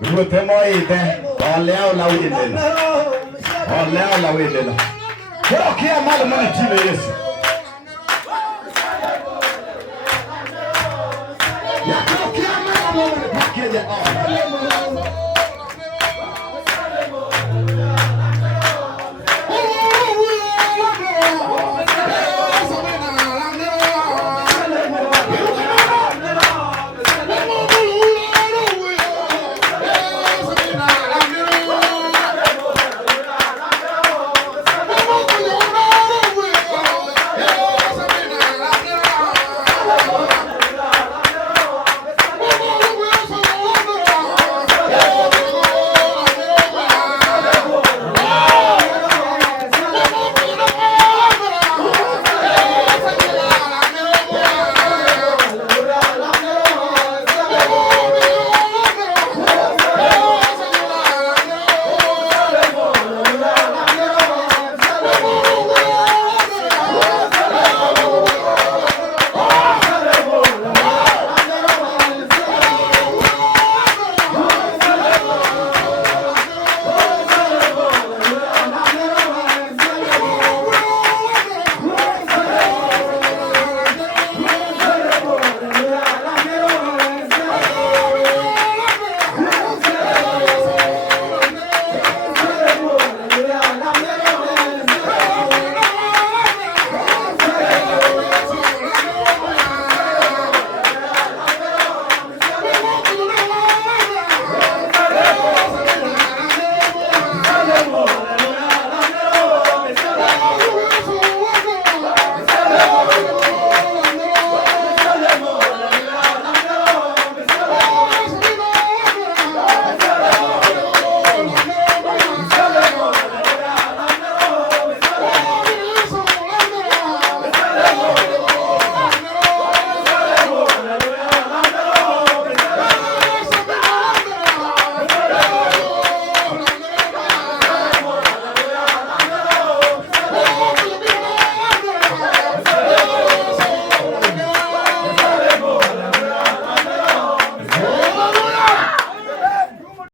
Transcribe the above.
Ruột thế môi thế, còn leo lâu gì nữa, còn leo lâu gì nữa. Thế là kia mà là mình chỉ lấy gì? Ya kia mà là mình bắt kia vậy.